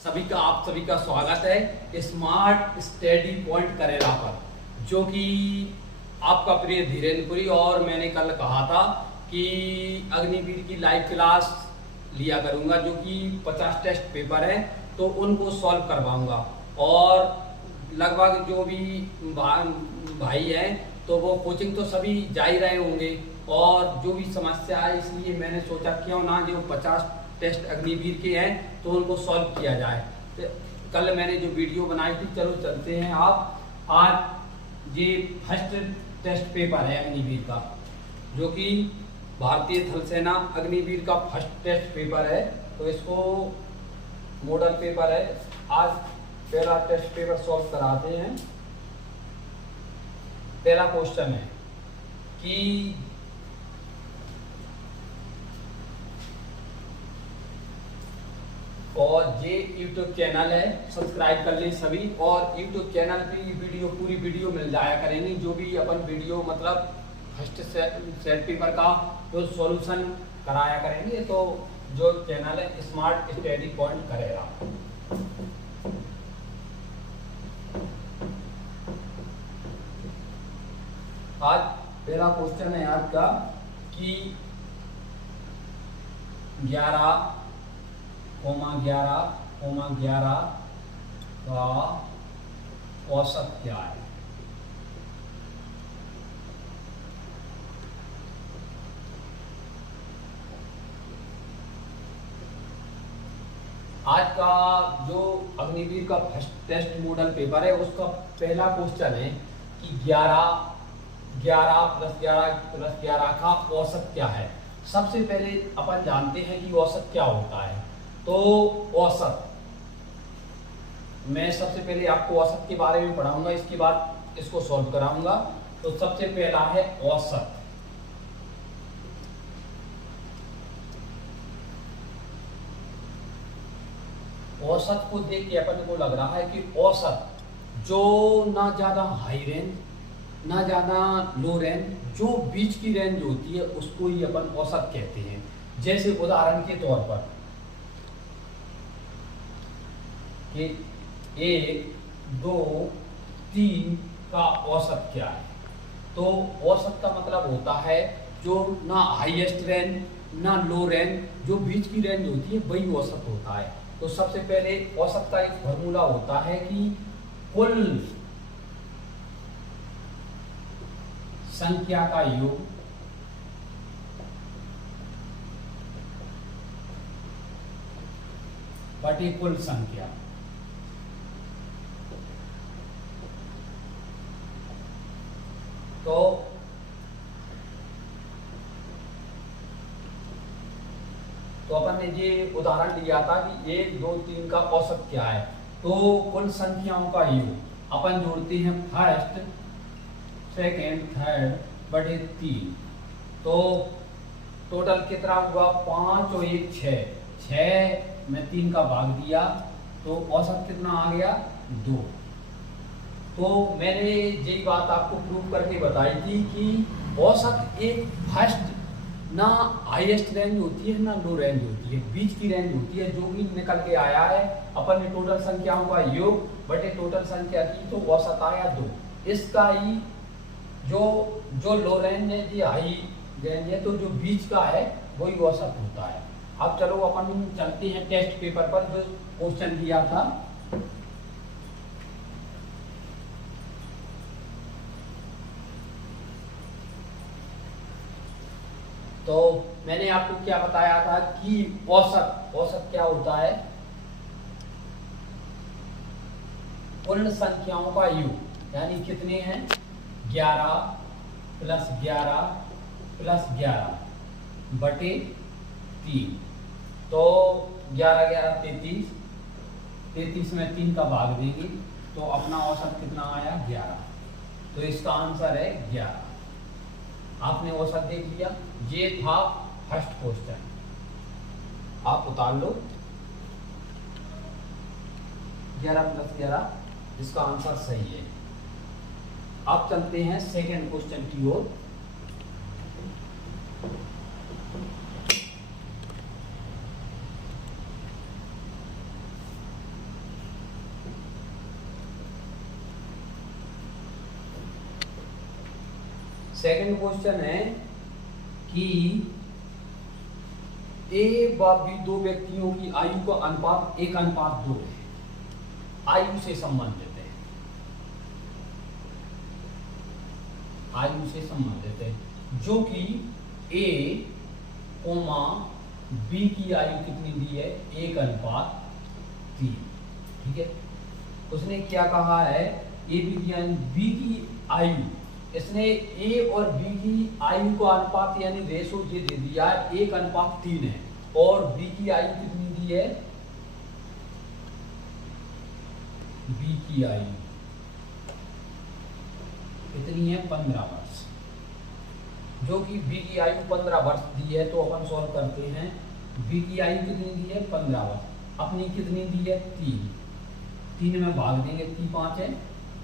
आप सभी का स्वागत है स्मार्ट स्टडी पॉइंट करेला पर, जो कि आपका प्रिय धीरेन्द्रपुरी। और मैंने कल कहा था कि अग्निवीर की लाइव क्लास लिया करूंगा, जो कि 50 टेस्ट पेपर है तो उनको सॉल्व करवाऊंगा। और लगभग जो भी भाई हैं तो वो कोचिंग तो सभी जा ही रहे होंगे, और जो भी समस्या है इसलिए मैंने सोचा क्यों ना जो 50 टेस्ट अग्निवीर के हैं तो उनको सॉल्व किया जाए। तो कल मैंने जो वीडियो बनाई थी, चलो चलते हैं आप। आज ये फर्स्ट टेस्ट पेपर है अग्निवीर का, जो कि भारतीय थल सेना अग्निवीर का फर्स्ट टेस्ट पेपर है। तो इसको मॉडल पेपर है। आज पहला टेस्ट पेपर सॉल्व कराते हैं। पहला क्वेश्चन है कि और ये YouTube चैनल है, सब्सक्राइब कर लें सभी। और YouTube चैनल पे पूरी वीडियो मिल जाया करेंगी, जो भी अपन वीडियो मतलब फर्स्ट सेट पेपर का जो सॉल्यूशन कराया करेंगे। तो जो चैनल है स्मार्ट स्टडी पॉइंट करेगा। आज पहला क्वेश्चन है आज का कि 11,11,11 का औसत क्या है। आज का जो अग्निवीर का फर्स्ट टेस्ट मॉडल पेपर है उसका पहला क्वेश्चन है कि 11 + 11 का औसत क्या है। सबसे पहले अपन जानते हैं कि औसत क्या होता है। तो औसत मैं सबसे पहले आपको औसत के बारे में पढ़ाऊंगा, इसके बाद इसको सॉल्व कराऊंगा। तो सबसे पहला है औसत। औसत को देख के अपन को लग रहा है कि औसत जो ना ज्यादा हाई रेंज ना ज्यादा लो रेंज, जो बीच की रेंज होती है उसको ही अपन औसत कहते हैं। जैसे उदाहरण के तौर पर कि 1, 2, 3 का औसत क्या है। तो औसत का मतलब होता है जो ना हाईएस्ट रेंज ना लो रेंज, जो बीच की रेंज होती है वही औसत होता है। तो सबसे पहले औसत का एक फॉर्मूला होता है कि कुल संख्या का योग बटे कुल संख्या। तो अपन ने ये उदाहरण लिया था कि 1, 2, 3 का औसत क्या है। तो कुल संख्याओं का योग अपन जोड़ते हैं फर्स्ट, सेकेंड, थर्ड बटे 3। तो टोटल कितना हुआ 5 और 1 6 में 3 का भाग दिया तो औसत कितना आ गया 2। तो मैंने यही बात आपको प्रूव करके बताई थी कि औसत एक फर्स्ट ना हाईएस्ट रेंज होती है ना लो रेंज होती है, बीच की रेंज होती है। जो भी निकल के आया है अपन ने टोटल संख्याओं का योग बटे टोटल संख्या की, तो औसत आया 2। इसका ही जो लो रेंज है जी हाई रेंज है, तो जो बीच का है वही औसत होता है। अब चलो अपन चलते हैं टेस्ट पेपर पर जो क्वेश्चन दिया था। तो मैंने आपको क्या बताया था कि औसत क्या होता है, पूर्ण संख्याओं का योग। यानी कितने हैं 11 + 11 + 11 बटे 3। तो 11, 11 33, 33 में 3 का भाग देंगे तो अपना औसत कितना आया 11। तो इसका आंसर है 11। आपने औसत देख लिया। ये था फर्स्ट क्वेश्चन, आप उतार लो। 11 + 11 इसका आंसर सही है। अब चलते हैं सेकेंड क्वेश्चन की ओर। सेकंड क्वेश्चन है कि ए व बी दो व्यक्तियों की आयु का अनुपात 1:2 है, आयु से संबंधित है, आयु से संबंधित है, जो कि ए कोमा बी की आयु कितनी दी है 1:3। ठीक है, उसने क्या कहा है ए बी यानी बी की आयु, इसने ए और बी की आयु का अनुपात यानी रेशो ये दे दिया है 1:3 है, और बी की आयु कितनी दी है, बी की आयु कितनी है 15 वर्ष, जो कि बी की आयु 15 वर्ष दी है। तो अपन सॉल्व करते हैं, बी की आयु कितनी दी है 15 वर्ष, अपनी कितनी दी है 3 में भाग देंगे, 3 5 है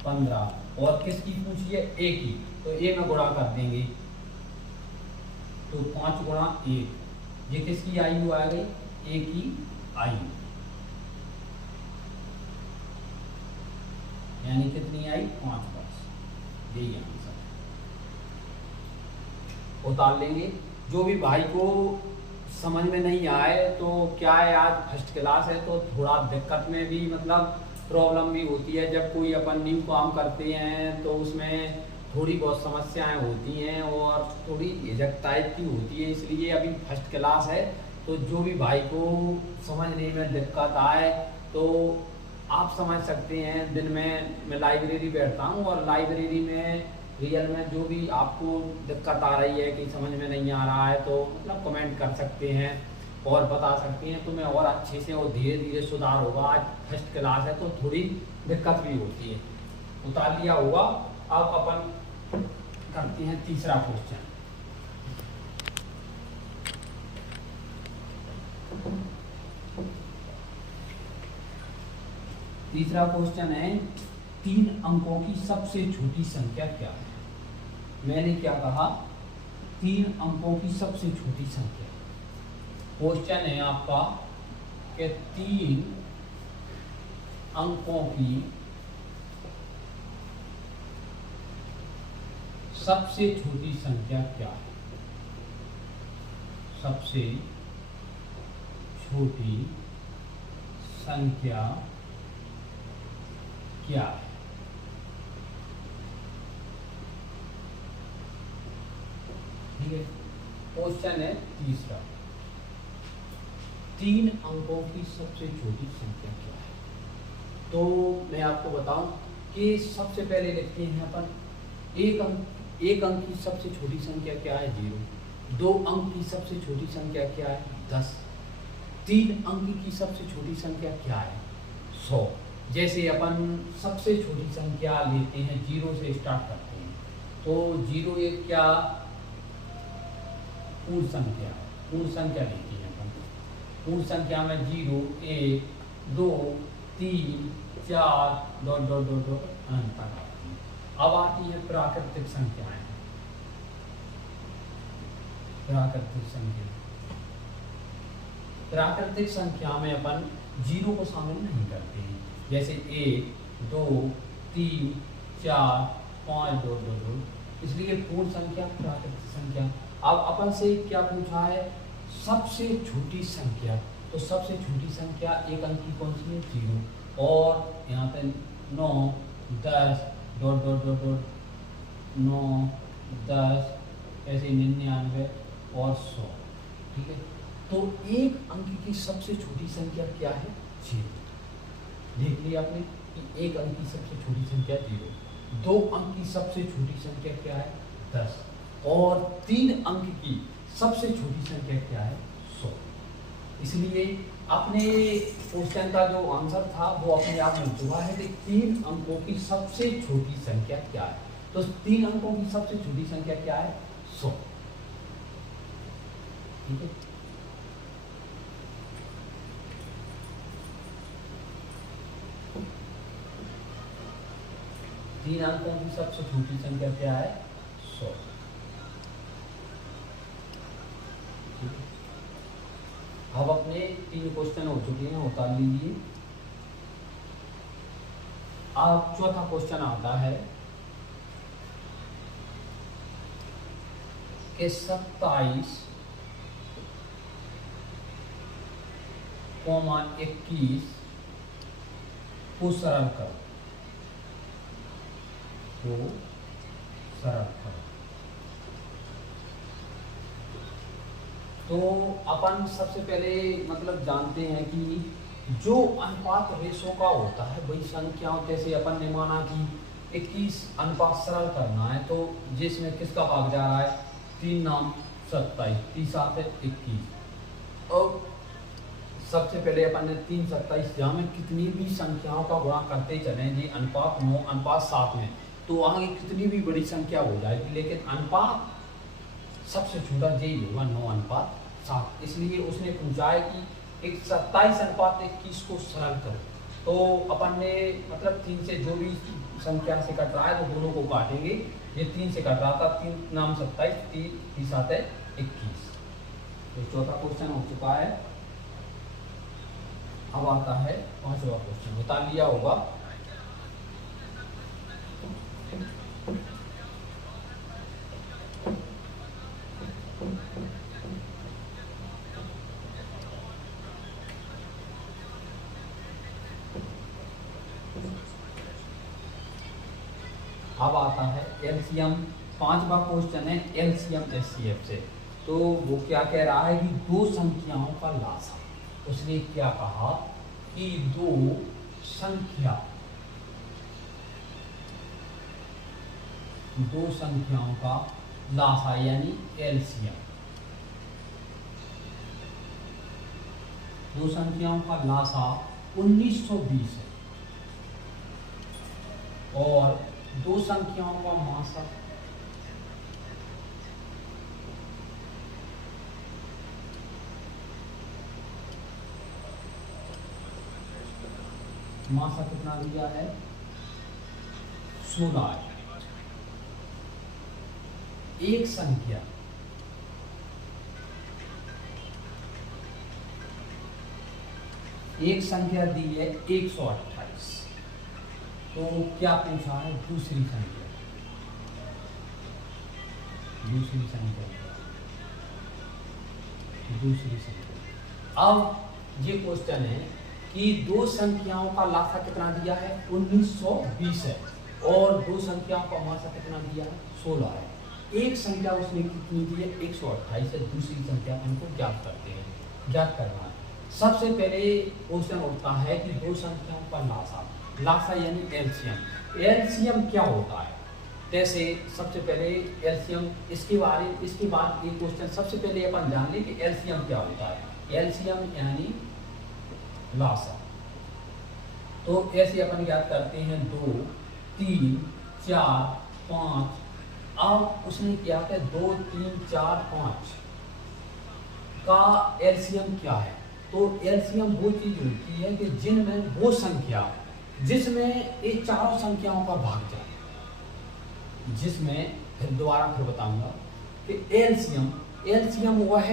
15, और किसकी पूछी है ए की, तो ए में गुणा कर देंगे, तो 5 गुणा 1, ये किसकी आयु आ गई ए की आयु, यानी कितनी आई 5 वर्ष, यही आंसर उतार लेंगे। जो भी भाई को समझ में नहीं आए तो क्या है, आज फर्स्ट क्लास है तो थोड़ा दिक्कत में भी मतलब प्रॉब्लम भी होती है, जब कोई अपन न्यू काम करते हैं तो उसमें थोड़ी बहुत समस्याएं होती हैं और थोड़ी झिझक टाइप की होती है, इसलिए अभी फर्स्ट क्लास है तो जो भी भाई को समझने में दिक्कत आए तो आप समझ सकते हैं। दिन में मैं लाइब्रेरी बैठता हूँ और लाइब्रेरी में रियल में जो भी आपको दिक्कत आ रही है कि समझ में नहीं आ रहा है तो मतलब कमेंट कर सकते हैं और बता सकते हैं, तो मैं और अच्छे से और धीरे धीरे सुधार होगा। आज फर्स्ट क्लास है तो थोड़ी दिक्कत भी होती है, उतार लिया होगा। अब अपन करते हैं तीसरा क्वेश्चन। तीसरा क्वेश्चन है 3 अंकों की सबसे छोटी संख्या क्या है। मैंने क्या कहा 3 अंकों की सबसे छोटी संख्या। क्वेश्चन है आपका कि 3 अंकों की सबसे छोटी संख्या क्या है। सबसे छोटी संख्या क्या है। ठीक है, क्वेश्चन है तीसरा 3 अंकों की सबसे छोटी संख्या क्या है। तो मैं आपको बताऊं कि सबसे पहले लिखते हैं अपन एक अंक की सबसे छोटी संख्या क्या है 0, 2 अंक की सबसे छोटी संख्या क्या है 10, 3 अंक की सबसे छोटी संख्या क्या है 100। जैसे अपन सबसे छोटी संख्या लेते हैं 0 से स्टार्ट करते हैं, तो 0 एक क्या पूर्ण संख्या लेती है अपन। पूर्ण संख्या में 0 1 2 3 4 डॉट डॉट डॉट डॉट अनंत तक आती है। अब आती है प्राकृतिक संख्याएं। प्राकृतिक संख्या में अपन 0 को शामिल नहीं करते हैं, जैसे 1 2 3 4 5 2 2 2, इसलिए पूर्ण संख्या प्राकृतिक संख्या। अब अपन से क्या पूछा है सबसे छोटी संख्या, तो सबसे छोटी संख्या एक अंक की कौन सी है 0, और यहाँ पे 9 10 डॉट डॉट डॉट डॉट 9 10 ऐसे 99 और 100। ठीक है, तो एक अंक की सबसे छोटी संख्या क्या है 0। देख लिया आपने कि एक अंक की सबसे छोटी संख्या 0, 2 अंक की सबसे छोटी संख्या क्या है 10, और 3 अंक की सबसे छोटी संख्या क्या है 100। इसलिए अपने क्वेश्चन का जो आंसर था वो अपने आप मिल चुका है कि 3 अंकों की सबसे छोटी संख्या क्या है। तो 3 अंकों की सबसे छोटी संख्या क्या है 100। ठीक है, तीन अंकों की सबसे छोटी संख्या क्या है 100। अब अपने 3 क्वेश्चन हो चुके हैं, उतार लीजिए। अब चौथा क्वेश्चन आता है के 27, 21 को सरल करो, तो अपन सबसे पहले मतलब जानते हैं कि जो अनुपात रेशो का होता है वही संख्याओं, जैसे अपन ने माना कि 21 अनुपात सरल करना है, तो जिसमें किसका भाग जा रहा है, 3 नाम 27, 3 7 21। और सबसे पहले अपन ने 3 27 जहाँ में कितनी भी संख्याओं का गुणा करते चलें जी, अनुपात 9 अनुपात 7 में, तो आगे कितनी भी बड़ी संख्या हो जाएगी, लेकिन अनुपात सबसे छोटा यही होगा 9 अनुपात 7। इसलिए उसने पूछा है कि एक 27 अनुपात 21 को सरल करो, तो अपन ने मतलब 3 से जो भी संख्या से कट रहा है तो दोनों को काटेंगे। ये 3 से कट रहा था, 3 नाम 27, 3 7 21। तो चौथा क्वेश्चन हो चुका है। अब आता है 5वां क्वेश्चन, बता लिया होगा। अब आता है एलसीएम, 5वां क्वेश्चन है एलसीएम एचसीएफ से। तो वो क्या कह रहा है कि दो संख्याओं का लासा। उसने क्या कहा कि दो संख्याओं का लासा यानी एलसीएम, दो संख्याओं का लासा 1920 है और दो संख्याओं का मासा कितना दिया है, 16 है। एक संख्या दी है 128। तो क्या पूछा है, दूसरी संख्या। अब ये क्वेश्चन है कि दो संख्याओं का लासा कितना दिया है, 1920 है, और दो संख्याओं का मासा कितना दिया है, 16 है। एक संख्या उसने कितनी दी है, 128 है, दूसरी संख्या हमको ज्ञात करना है। सबसे पहले क्वेश्चन उठता है कि दो संख्याओं का लासा यानी एलसीएम क्या होता है। जैसे सबसे पहले एलसीएम, इसके बाद एक क्वेश्चन सबसे पहले अपन जान लें कि एलसीएम क्या होता है। एलसीएम यानी लासा। तो ऐसे अपन ज्ञात करते हैं 2 3 4 5। अब उसने क्या किया, 2 3 4 5 का एलसीएम क्या है। तो एलसीएम वो चीज होती है कि जिनमें वो संख्या जिसमें ये चारों संख्याओं का भाग जाए, जिसमें फिर बताऊंगा कि एलसीएम वह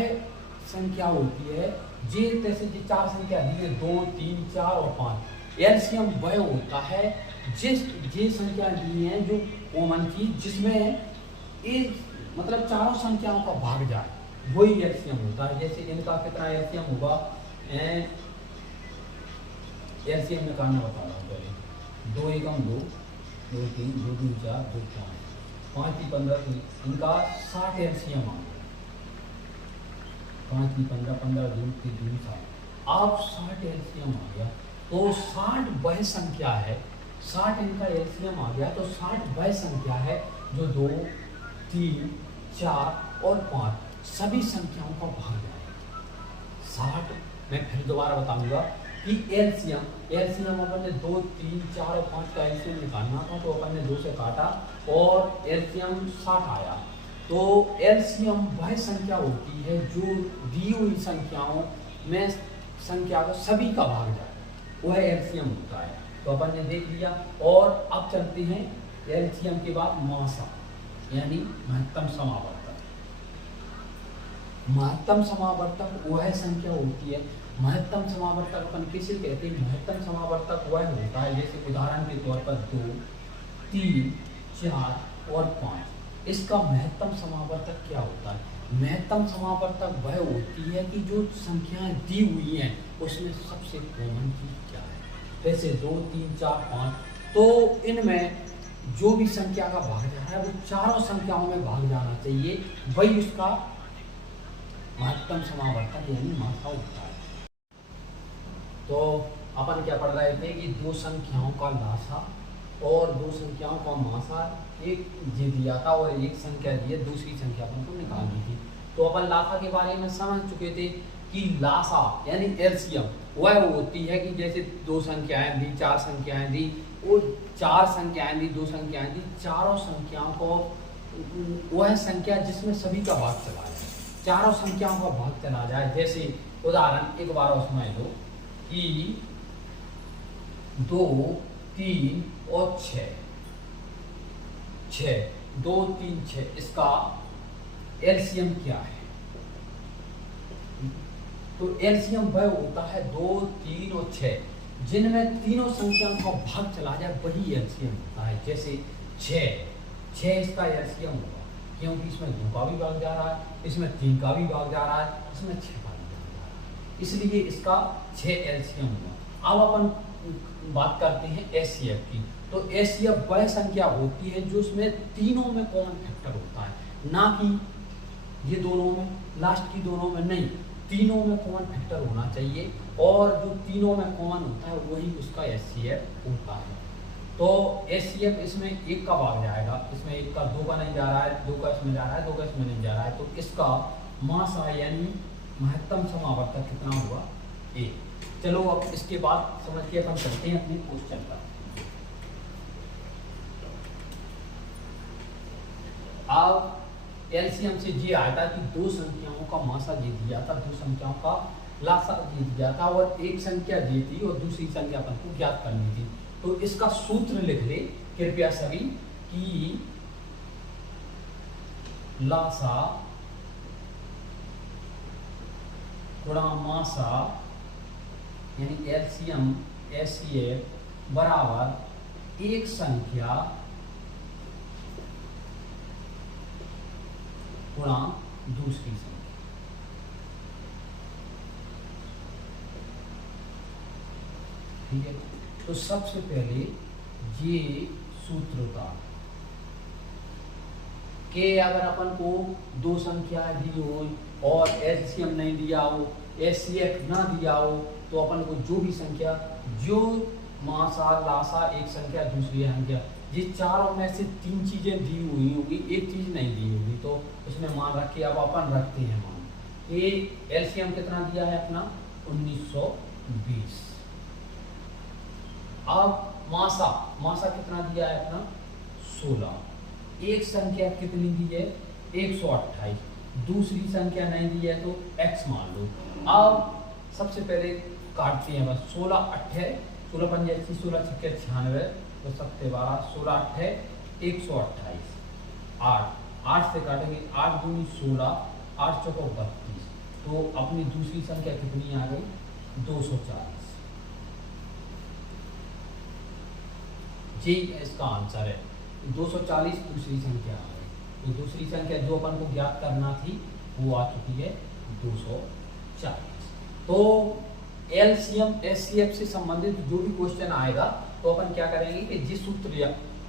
संख्या होती है जैसे जी 4 संख्या दी है, 2 3 4 और 5। एलसीएम वह होता है ये संख्या दी है जो कॉमन चीज जिसमें एक मतलब चारों संख्याओं का भाग जाए, वही एलसीएम होता है। जैसे इनका कितना एलसीएम होगा, एलसीएम निकालना बता रहा हूँ पहले। 2 एकम 2, 2 3, 2 2 4, 2 5, 5 की 15, इनका 60 एलसीएम आ गया। 5 की 15, 15 2 की 2 7, अब 60 एलसीएम आ गया। तो 60 वह संख्या है, 60 इनका एलसीएम आ गया, तो 60 वह संख्या है जो 2 3 4 और 5 सभी संख्याओं का भाग जाएगा। 60 मैं फिर दोबारा बताऊंगा कि एलसीएम अपन ने 2 3 4 और 5 का एलसीएम निकालना था, तो अपन ने 2 से काटा और एलसीएम 60 आया। तो एलसीएम वह संख्या होती है जो दी हुई संख्याओं में संख्या का सभी का भाग जाए, वह एलसीएम होता है। तो अपन ने देख लिया। और अब चलते हैं एलसीएम के बाद मासा यानी महत्तम समावर्तक। महत्तम समावर्तक वह संख्या होती है, महत्तम समावर्तक अपन किसे कहते हैं, महत्तम समावर्तक वह होता है जैसे उदाहरण के तौर पर 2 3 4 और 5। इसका महत्तम समावर्तक क्या होता है? महत्तम समावर्तक वह होती है कि जो संख्याएं दी हुई हैं उसमें सबसे कॉमन चीज क्या है। जैसे 2, 3, 4, 5, तो इनमें जो भी संख्या का भाग जा रहा है वो चारों संख्याओं में भाग जाना चाहिए, वही उसका महत्तम समावर्तक यानी मासा होता है। तो अपन क्या पढ़ रहे थे कि दो संख्याओं का लासा और दो संख्याओं का मासा एक जी दिया था और एक संख्या दी है, दूसरी संख्या अपन को निकालनी थी। तो अपन लासा के बारे में समझ चुके थे कि लासा यानी एलसीएम वह होती है कि जैसे दो संख्याएं दी, चार संख्याएं दी, वो चार संख्याएं दी, दो संख्याएं दी, चारों संख्याओं को वह संख्या जिसमें सभी का भाग चला जाए, चारों संख्याओं का भाग चला जाए। जैसे उदाहरण एक बार समझ लो कि 2, 3 और 6, 2, 3, 6 इसका एलसीएम क्या है? तो एलसीएम वह होता है 2, 3 और 6 जिनमें तीनों संख्याओं का भाग चला जाए, वही एलसीएम होता है। जैसे 6 इसका एलसीएम होगा क्योंकि इसमें 2 का भी भाग जा रहा है, इसमें 3 का भी भाग जा रहा है, इसमें 6 का भी भाग जा रहा है, इसलिए इसका 6 एलसीएम हुआ। अब अपन बात करते हैं एचसीएफ की। तो एचसीएफ वह संख्या होती है जो उसमें तीनों में कॉमन फैक्टर होता है, ना कि ये दोनों में, लास्ट की दोनों में नहीं, तीनों में कॉमन फैक्टर होना चाहिए और जो तीनों में कॉमन होता है वही उसका एचसीएफ होता है। तो एचसीएफ इसमें एक का भाग जाएगा, इसमें एक का, 2 का नहीं जा रहा है, 2 का इसमें जा रहा है, 2 का इसमें नहीं जा रहा है, तो इसका मासा यानी महत्तम समावर्तक कितना हुआ? 1। चलो अब इसके बाद समझ के अपन चलते हैं अपने क्वेश्चन पर। अब एलसीएम से ये आया था कि दो संख्याओं का मासा ये दिया था, दो संख्याओं का लासा ये दिया था और एक संख्या ये थी और दूसरी संख्या अपन को ज्ञात करनी थी। तो इसका सूत्र लिख ले कृपया सभी कि लासा गुणा मासा यानी एलसीएम एचसीएफ बराबर एक संख्या गुणा दूसरी संख्या। ठीक है, तो सबसे पहले ये सूत्र का कि अगर अपन को दो संख्या दी हो और एलसीएम नहीं दिया हो, एचसीएफ ना दिया हो, तो अपन को जो भी संख्या, जो मासा लासा एक संख्या दूसरी संख्या, ये चारों में से 3 चीजें दी हुई होगी, एक चीज नहीं दी होगी, तो उसमें मान रख के अब अपन रखते हैं मान। ये एलसीएम कितना दिया है अपना? 1920। अब मासा कितना दिया है अपना? 16। एक संख्या कितनी दी है? 128। दूसरी संख्या नहीं दी है तो x मान लो। अब सबसे पहले काटते हैं बस। 16 8 16 5 80 16 6 96 तो 7 12 16 8 128। 8 से काटेंगे, 8 दूनी 16, 8 चौको 32। तो अपनी दूसरी संख्या कितनी आ गई? 240। जी इसका आंसर है 240 दूसरी संख्या आ गई। तो दूसरी संख्या जो अपन को ज्ञात करना थी वो आ चुकी है 240। तो एलसीएम एचसीएफ से संबंधित जो भी क्वेश्चन आएगा तो अपन क्या करेंगे कि जिस सूत्र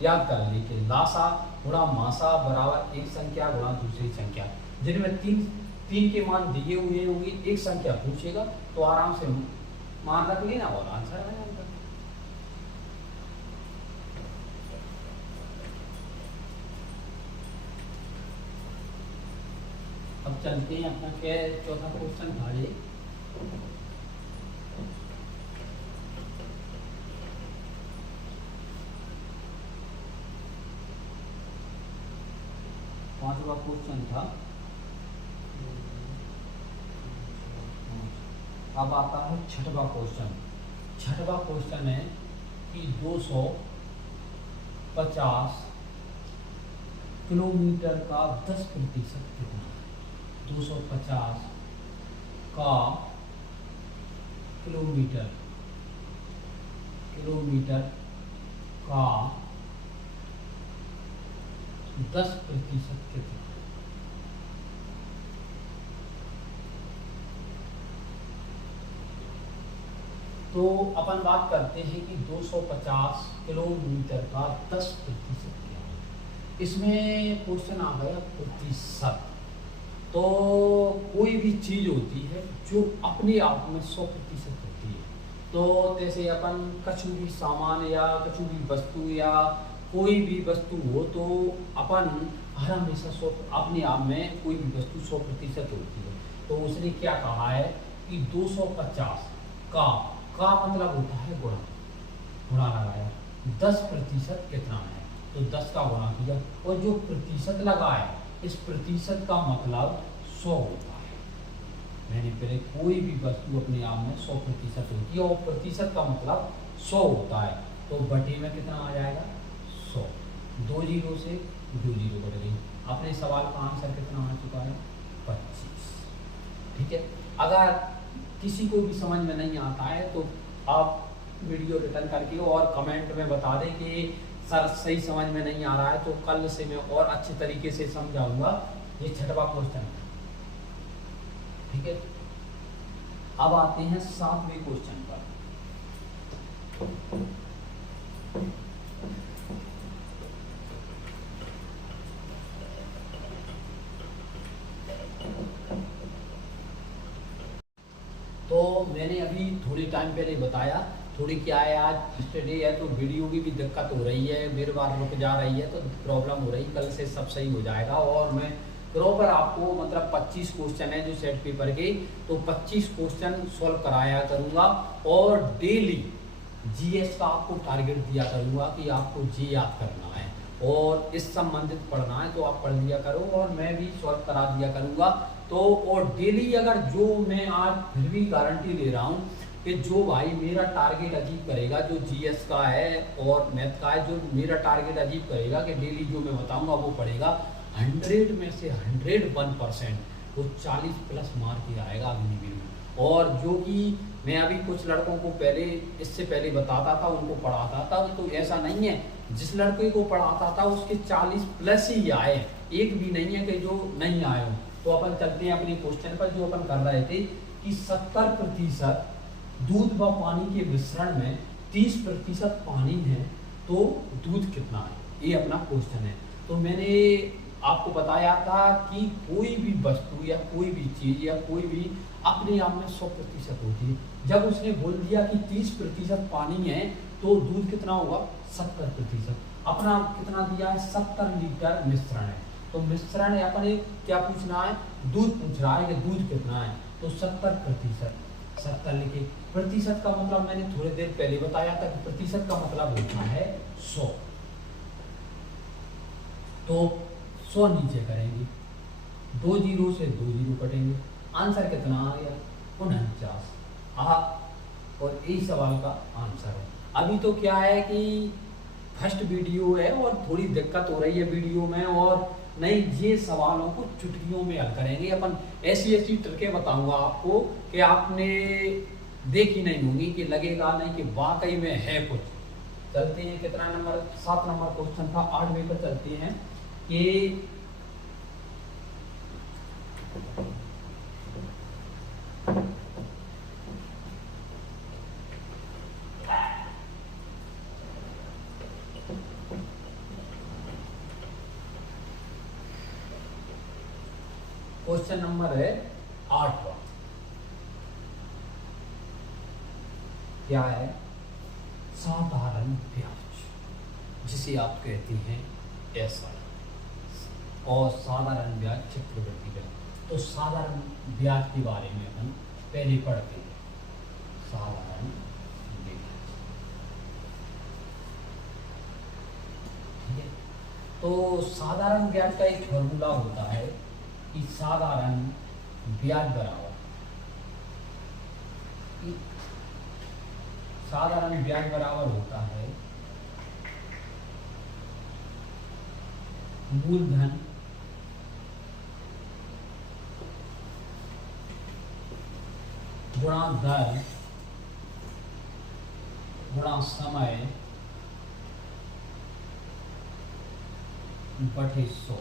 याद कर ले कि लासा गुणा मासा बराबर एक संख्या गुणा दूसरी संख्या, जिनमें तीन के मान दिए हुए होंगे, एक संख्या पूछेगा तो आराम से मान रख लेना और आंसर आ जाएगा। अब चलते हैं अपना क्या चौथा क्वेश्चन था ये। पांचवा क्वेश्चन था। अब आता है छठवा क्वेश्चन। छठवा क्वेश्चन है कि 250 किलोमीटर का 10% कितना है? 250 का किलोमीटर का 10% कितना। तो अपन बात करते हैं कि 250 किलोमीटर का 10% क्या है। इसमें क्वेश्चन आ गया प्रतिशत। तो कोई भी चीज होती है जो अपने आप में 100% होती है, तो जैसे अपन कछु भी सामान या कछु भी वस्तु या कोई भी वस्तु हो, तो अपन हर हमेशा 100 अपने आप में कोई भी वस्तु 100% होती है। तो उसने क्या कहा है कि 250 का मतलब होता है गुणा, गुणा लगाया 10% कितना है, तो 10 का गुणा किया, और जो प्रतिशत लगा है इस प्रतिशत का मतलब 100 होता है। मैंने पहले कोई भी वस्तु अपने आप में 100% होती है और प्रतिशत का मतलब 100 होता है, तो बटे में कितना आ जाएगा 100। 2 जीरो से 2 जीरो कट गई। अपने सवाल का आंसर कितना आ चुका है 25। ठीक है, अगर किसी को भी समझ में नहीं आता है तो आप वीडियो रिटर्न करके और कमेंट में बता दें कि सर सही समझ में नहीं आ रहा है, तो कल से मैं और अच्छे तरीके से समझाऊंगा। ये 6वां क्वेश्चन है। ठीक है, अब आते हैं 7वें क्वेश्चन पर। तो मैंने अभी थोड़ी टाइम पहले बताया, थोड़ी क्या है आज स्टडी है तो वीडियो की भी दिक्कत हो रही है, मेरे बार रुक जा रही है, तो प्रॉब्लम हो रही। कल से सब सही हो जाएगा और मैं प्रॉपर आपको मतलब 25 क्वेश्चन है जो सेट पेपर के, तो 25 क्वेश्चन सॉल्व कराया करूँगा और डेली जीएस का आपको टारगेट दिया करूँगा कि आपको जी याद करना है और इस संबंधित पढ़ना है, तो आप पढ़ लिया करो और मैं भी सॉल्व करा दिया करूँगा। तो और डेली अगर जो मैं आज फिर भी गारंटी ले रहा हूँ कि जो भाई मेरा टारगेट अचीव करेगा, जो जीएस का है और मैथ का है, जो मेरा टारगेट अचीव करेगा कि डेली जो मैं बताऊँगा वो पढ़ेगा, 100 में से 101% वो 40+ मार्क ही आएगा अग्निवीर में। और जो कि मैं अभी कुछ लड़कों को पहले इससे पहले बताता था, उनको पढ़ाता था, तो ऐसा नहीं है जिस लड़के को पढ़ाता था उसके 40+ ही आए, एक भी नहीं है कि जो नहीं आए हो। तो अपन चलते हैं अपने क्वेश्चन पर जो अपन कर रहे थे कि 70% दूध व पानी के मिश्रण में 30% पानी है, तो दूध कितना है, ये अपना क्वेश्चन है। तो मैंने आपको बताया था कि कोई भी वस्तु या कोई भी चीज या कोई भी अपने आप में 100% होती है। जब उसने बोल दिया कि 30% पानी है तो दूध कितना होगा 70%। अपना कितना दिया है 70 लीटर मिश्रण है, तो मिश्रण है अपने क्या पूछना है, दूध पूछ रहा है कि दूध कितना है, तो 70%। 70 लिखे। प्रतिशत का मतलब मैंने थोड़ी देर पहले बताया था कि प्रतिशत का मतलब होता है 100, तो 100 नीचे करेंगे, 2 जीरो से 2 जीरो कटेंगे, आंसर कितना आ गया 49। और यही सवाल का आंसर है। अभी तो क्या है कि फर्स्ट वीडियो है और थोड़ी दिक्कत हो रही है वीडियो में, और नहीं ये सवालों को चुटकियों में हल करेंगे अपन। ऐसी ऐसी ट्रिकें बताऊंगा आपको कि आपने देखी नहीं होगी, कि लगेगा नहीं कि वाकई में है कुछ। चलते हैं कितना नंबर 7 नंबर क्वेश्चन था, 8वें पर चलते हैं कि क्वेश्चन नंबर है 8वां। क्या है, साधारण ब्याज, जिसे आप कहते हैं एसआई, और साधारण ब्याज चक्रवृद्धि ब्याज। तो साधारण ब्याज के बारे में हम पहले पढ़ते हैं। साधारण ब्याज, ठीक है। तो साधारण ब्याज का एक फॉर्मूला होता है कि साधारण ब्याज बराबर, साधारण ब्याज बराबर होता है मूलधन गुणा दर गुणा समय बटे 100।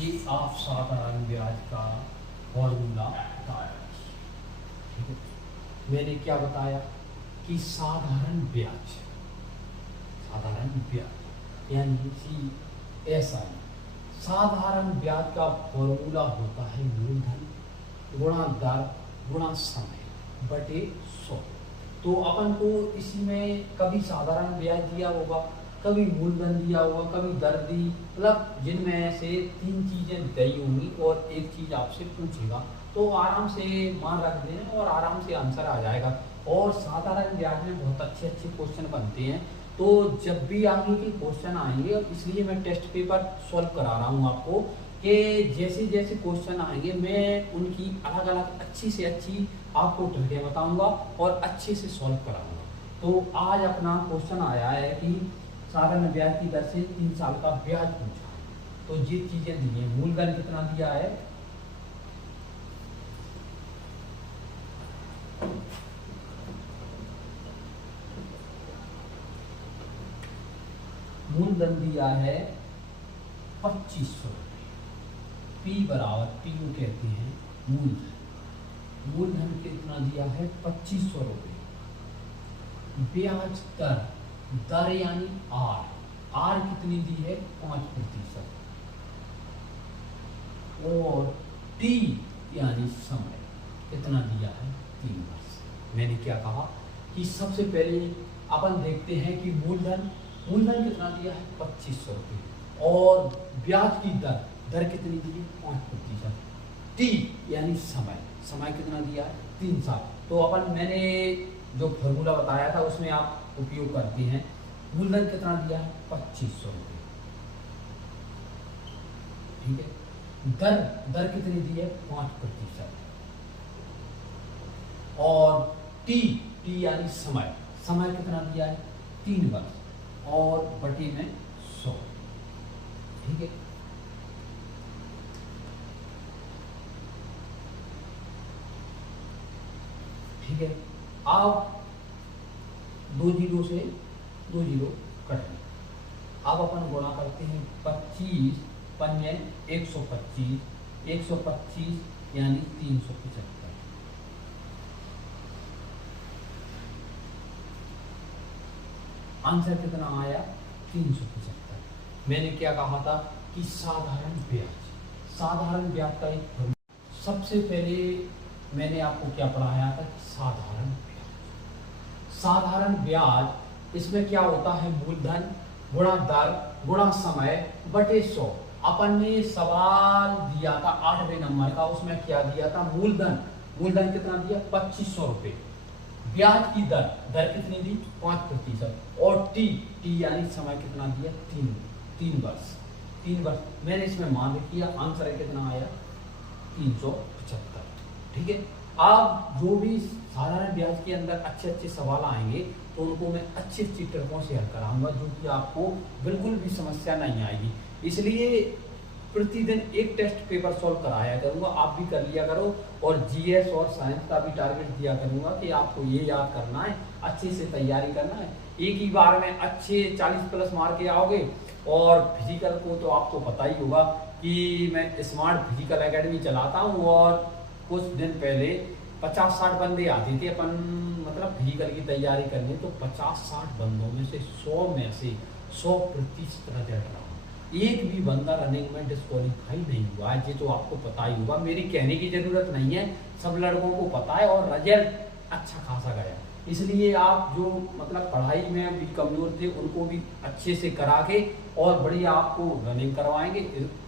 ये आप साधारण ब्याज का फॉर्मूला बताया। ठीक है, मैंने क्या बताया कि साधारण ब्याज यानी CSI, साधारण ब्याज का फॉर्मूला होता है मूलधन गुणा दर गुणा समय बटे 100। तो अपन को इसी में कभी साधारण ब्याज दिया होगा, कभी मूलधन दिया होगा, कभी दर दी, मतलब जिनमें से 3 चीजें दी होंगी और एक चीज आपसे पूछेगा, तो आराम से मान रख देना और आराम से आंसर आ जाएगा। और साधारण ब्याज में बहुत अच्छे क्वेश्चन बनते हैं। तो जब भी आगे के क्वेश्चन आएंगे, और इसलिए मैं टेस्ट पेपर सॉल्व करा रहा हूँ आपको, कि जैसे जैसे क्वेश्चन आएंगे मैं उनकी अलग अलग अच्छी से अच्छी आपको ट्रिकें बताऊंगा और अच्छे से सॉल्व कराऊंगा। तो आज अपना क्वेश्चन आया है कि साधारण ब्याज की दर से 3 साल का ब्याज पूछा है। तो ये चीजें दी हैं, मूलधन कितना दिया है, मूलधन दिया है 2500 रुपये। P बराबर P को कहते हैं मूलधन। मूलधन कितना दिया है 2500 रुपये। ब्याज दर यानी R कितनी दी है 5%। और T यानी समय कितना दिया है 3 वर्ष। मैंने क्या कहा कि सबसे पहले अपन देखते हैं कि मूलधन कितना दिया है 2500 रुपये और ब्याज की दर कितनी दी है 5%। T यानी समय कितना दिया है 3 साल। तो अपन मैंने जो फॉर्मूला बताया था उसमें आप उपयोग करते हैं। मूलधन कितना दिया है 2500 रुपये। ठीक है, दर कितनी दी है 5%। और T यानी समय कितना दिया है 3 वर्ष और बटे में 100। ठीक है, ठीक है। आप 2 जीरो से 2 जीरो कट लें। अब अपन गुणा करते हैं 25 पंजन 125, 125 यानी 375। आंसर कितना आया 375। मैंने क्या कहा था कि साधारण ब्याज का एक, सबसे पहले मैंने आपको क्या पढ़ाया था कि साधारण ब्याज इसमें क्या होता है मूलधन गुणा दर गुणा समय बटे 100। अपन ने सवाल दिया था 8वें नंबर का, उसमें क्या दिया था मूलधन कितना दिया 2500 रुपये। ब्याज की दर कितनी दी 5% और टी यानी समय कितना दिया 3 वर्ष। मैंने इसमें मान किया, आंसर कितना आया 375। ठीक है, आप जो भी साधारण ब्याज के अंदर अच्छे सवाल आएंगे तो उनको मैं अच्छी ट्रिकों से हल कराऊंगा, जो कि आपको बिल्कुल भी समस्या नहीं आएगी। इसलिए प्रतिदिन एक टेस्ट पेपर सॉल्व कराया करूंगा, आप भी कर लिया करो। और जीएस और साइंस का भी टारगेट दिया करूंगा कि आपको ये याद करना है, अच्छे से तैयारी करना है। एक ही बार में अच्छे 40+ मार्क आओगे। और फिजिकल को तो आपको पता ही होगा कि मैं स्मार्ट फिजिकल एकेडमी चलाता हूँ और कुछ दिन पहले 50-60 बंदे आते थे अपन मतलब फिजिकल की तैयारी करने, तो 50-60 बंदों में से 100% रिजल्ट रहा। एक भी बंदा रनिंग में डिस्क्वालीफाई नहीं हुआ है, ये तो आपको पता ही होगा, मेरी कहने की जरूरत नहीं है, सब लड़कों को पता है और रिजल्ट अच्छा खासा गया। इसलिए आप जो मतलब पढ़ाई में भी कमजोर थे उनको भी अच्छे से करा के और बढ़िया आपको रनिंग करवाएंगे।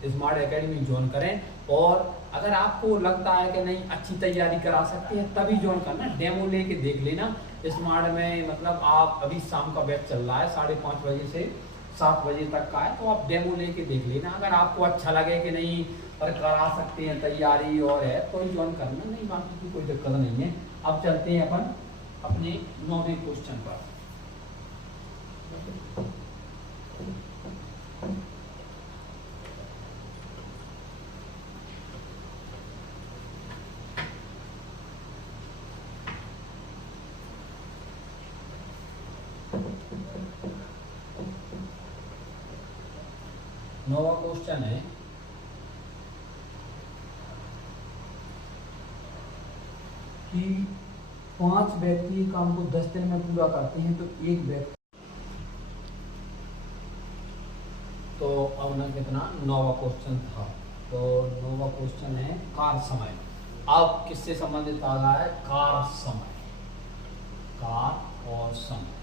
स्मार्ट एकेडमी ज्वाइन करें। और अगर आपको लगता है कि नहीं अच्छी तैयारी करा सकते हैं तभी ज्वाइन करना, डेमो लेके देख लेना। स्मार्ट में मतलब आप अभी शाम का बैच चल रहा है 5:30 बजे से 7 बजे तक का है, तो आप डेमो लेके देख लेना। अगर आपको अच्छा लगे कि नहीं पर करा सकते हैं तैयारी और है तो ही ज्वाइन करना, नहीं बाकी की कोई दिक्कत नहीं है। अब चलते हैं अपन अपने 9वें क्वेश्चन पर। 9वां क्वेश्चन है कि 5 व्यक्ति काम को 10 दिन में पूरा करते हैं तो एक व्यक्ति, तो अब ना कितना 9वां क्वेश्चन था, तो 9वां क्वेश्चन है कार्य समय। अब किससे संबंधित आ रहा है? कार्य समय, कार्य और समय।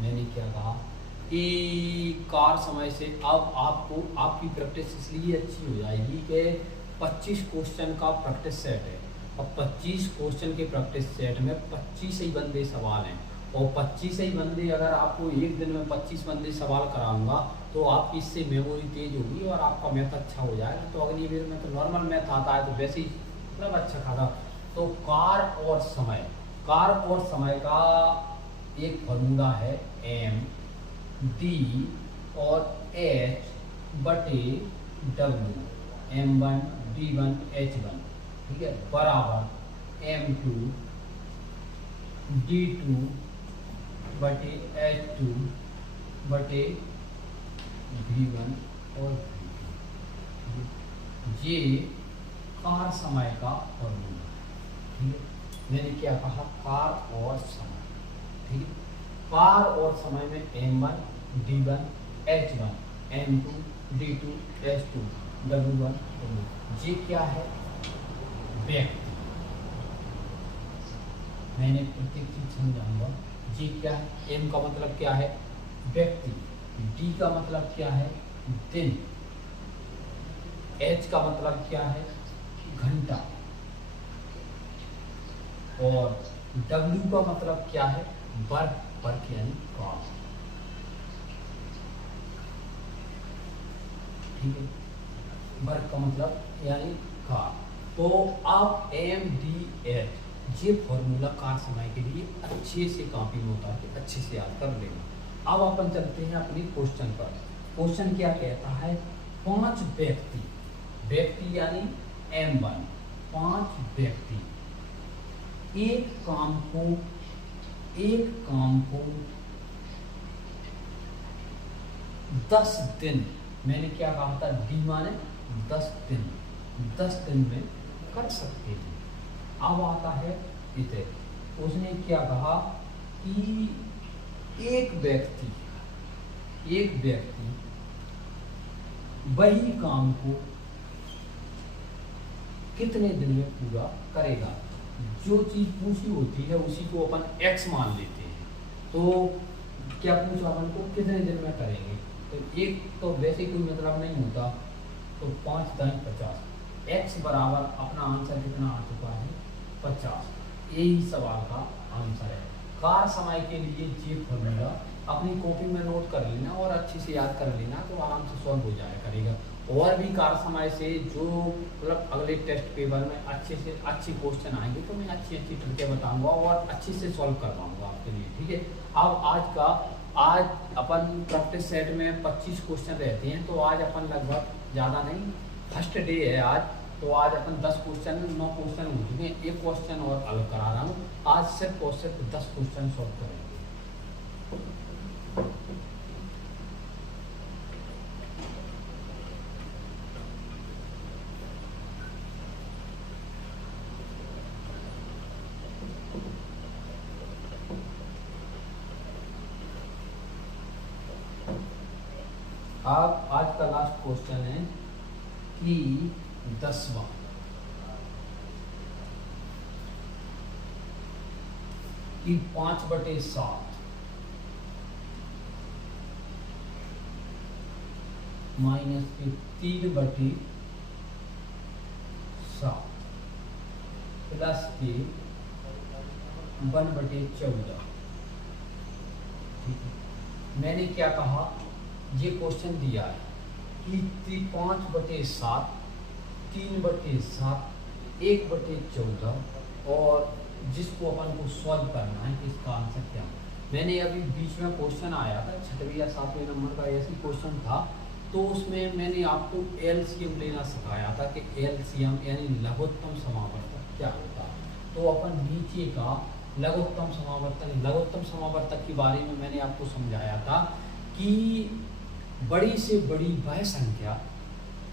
मैंने क्या कहा कि कार्य समय से अब आपको आपकी प्रैक्टिस इसलिए अच्छी हो जाएगी कि 25 क्वेश्चन का प्रैक्टिस सेट है। अब 25 क्वेश्चन के प्रैक्टिस सेट में 25 ही बंदे सवाल हैं, और 25 ही बंदे अगर आपको एक दिन में 25 बंदे सवाल कराऊंगा तो आपकी इससे मेमोरी तेज होगी और आपका मैथ अच्छा हो जाएगा। तो अगली बार में तो नॉर्मल मैथ आता है तो वैसे ही मतलब अच्छा खासा। तो कार्य और समय, कार्य और समय का एक फॉर्मूला है एम डी और एच बटे डब्ल्यू, M1 D1 H1, ठीक है, बराबर M2 D2 बटे H2 बटे V1 और V2। ये कार्य समय का फॉर्मूला, ठीक है। मैंने क्या कहा? कार्य और समय, ठीक है। कार्य और समय में M1 D1 H1 M2 D2 H2 W1 W2। ये क्या है? व्यक्ति। मैंने प्रत्येक चीज समझाऊंगा। ये क्या है? M का मतलब क्या है? व्यक्ति। D का मतलब क्या है? दिन। H का मतलब क्या है? घंटा। और W का मतलब क्या है? वर्क, वर्क यानी काम, ठीक है। वर्क का मतलब यानी काम। तो अब MDH ये फॉर्मूला कार्य समय के लिए अच्छे से कॉपी में उतार के अच्छे से याद कर लेना। अब अपन चलते हैं अपनी क्वेश्चन पर। क्वेश्चन क्या कहता है? 5 व्यक्ति, व्यक्ति यानी M1, 5 व्यक्ति एक काम को 10 दिन, मैंने क्या कहा था? डी माने 10 दिन, 10 दिन में कर सकते हैं। अब आता है इधर, उसने क्या कहा कि एक व्यक्ति वही काम को कितने दिन में पूरा करेगा। जो चीज पूछी होती है उसी को अपन x मान लेते हैं। तो क्या पूछा अपन को? कितने दिन में करेंगे। तो एक तो वैसे कोई मतलब नहीं होता, तो 5 दाई 50, x बराबर अपना आंसर कितना आ चुका है? 50। यही सवाल का आंसर है। कार्य समय के लिए ये फॉर्मूला अपनी कॉपी में नोट कर लेना और अच्छे से याद कर लेना, तो आराम से सॉल्व हो जाया करेगा। और भी कार्य समय से जो मतलब अगले टेस्ट पेपर में अच्छे से अच्छे क्वेश्चन आएंगे तो मैं अच्छी ट्रिकें बताऊंगा और अच्छे से सॉल्व करवाऊंगा आपके लिए, ठीक है। अब आज अपन प्रैक्टिस सेट में 25 क्वेश्चन रहते हैं, तो आज अपन लगभग ज़्यादा नहीं, फर्स्ट डे है आज, तो आज अपन 10 क्वेश्चन 9 क्वेश्चन हो चुके हैं। एक क्वेश्चन और हल करा रहा हूँ। आज सिर्फ और सिर्फ 10 क्वेश्चन सॉल्व करेंगे। अब आज का लास्ट क्वेश्चन है कि 10वां, कि 5/7 माइनस के 3/7 प्लस के 1/14। मैंने क्या कहा? ये क्वेश्चन दिया है कि 5/7 3/7 1/14 और जिसको अपन को सॉल्व करना है कि इसका आंसर क्या है। मैंने अभी बीच में क्वेश्चन आया था 6वें या 7वें नंबर का, ऐसी क्वेश्चन था तो उसमें मैंने आपको एलसीएम लेना सिखाया था कि एलसीएम यानी लघुत्तम समावर्तक क्या होता है। तो अपन नीचे का लघुत्तम समावर्तक के बारे में मैंने आपको समझाया था कि बड़ी से बड़ी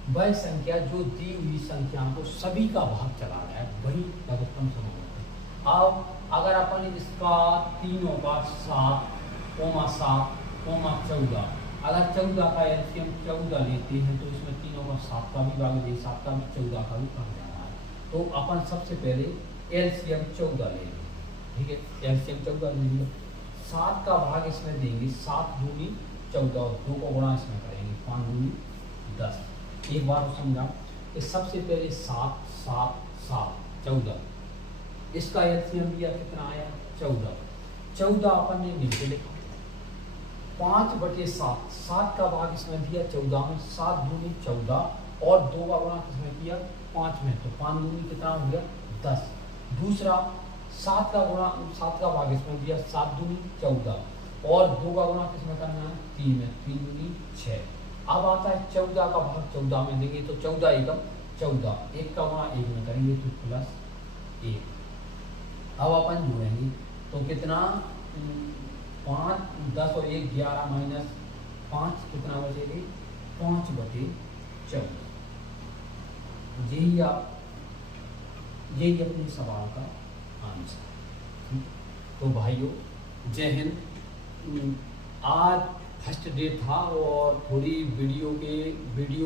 वह संख्या जो दी हुई संख्याओं को सभी का भाग चला रहा है, वही लघुत्तम समावर्तक। अब अगर अपन इसका तीनों का 7, 14, अगर 14 का एलसीएम 14 लेते हैं तो इसमें तीनों का 7 का भी भाग 7 का भी 14 का भी भाग जाना है। तो अपन सबसे पहले एलसीएम 14 ले लेंगे, ठीक है, एलसीएम 14 ले लिया, 7 का भाग इसमें देंगे, 7 दूनी 14 और 2 को गुणा इसमें करेंगे, 5 दूनी 10। एक बार समझा कि सबसे पहले 7, 7, 7, 14, इसका एलसीएम दिया कितना आया 14 अपन ने नीचे लिखा 5/7, 7 का भाग इसमें दिया 14 में, 7 दूनी 14 और 2 का गुणा किसमें किया 5 में, तो 5 दूनी कितना हो गया 10। दूसरा 7 का भाग इसमें दिया 7 दूनी 14 और 2 का गुणा किसमें करना है 3 में, 3 दूनी 6। अब आता है 14 का भाग 14 में देंगे तो 14 एकम 14, 1 का गुणा 1 में करेंगे तो +1। अब अपन जोड़ेंगे तो कितना 5, 10 और 1 11 - 5 कितना बचेगी 5/14। यही अपने सवाल का आंसर। तो भाइयों जय हिंद। आज फर्स्ट डे था और थोड़ी वीडियो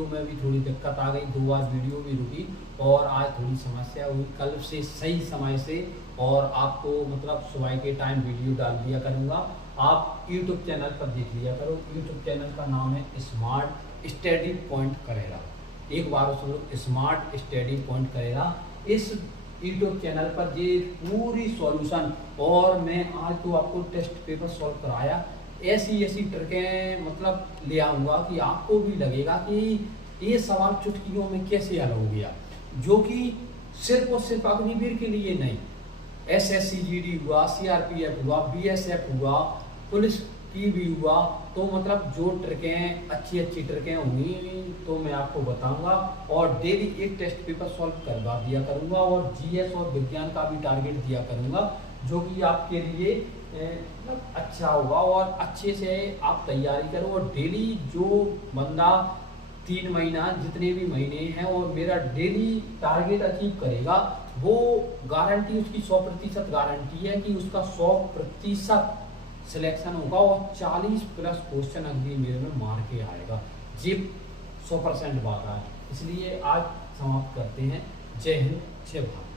में भी थोड़ी दिक्कत आ गई, 2 बार वीडियो भी रुकी और आज थोड़ी समस्या हुई। कल से सही समय से और आपको मतलब सुबह के टाइम वीडियो डाल दिया करूँगा। आप YouTube चैनल पर देख लिया करो। YouTube चैनल का नाम है स्मार्ट स्टडी पॉइंट करेरा। एक बार सुनो, स्मार्ट स्टडी पॉइंट करेरा। इस YouTube चैनल पर ये पूरी सॉल्यूशन और मैं आज तो आपको टेस्ट पेपर सॉल्व कराया, ऐसी ट्रिकें मतलब ले आऊँगा कि आपको भी लगेगा कि ये सवाल चुटकियों में कैसे हल हो गया, जो कि सिर्फ और सिर्फ अग्निवीर के लिए नहीं, SSC GD हुआ, CRPF हुआ, BSF हुआ, पुलिस की भी हुआ। तो मतलब जो ट्रिकें अच्छी ट्रिकें होंगी तो मैं आपको बताऊंगा और डेली एक टेस्ट पेपर सॉल्व करवा दिया करूंगा और GS और विज्ञान का भी टारगेट दिया करूंगा, जो कि आपके लिए अच्छा होगा और अच्छे से आप तैयारी करो। और डेली जो बंदा 3 महीना जितने भी महीने हैं और मेरा डेली टारगेट अचीव करेगा, वो गारंटी उसकी 100% गारंटी है कि उसका 100% सिलेक्शन होगा और 40+ क्वेश्चन अगली मेरे में मार के आएगा। जी 100% बात है। इसलिए आज समाप्त करते हैं। जय हिंद, जय भारत।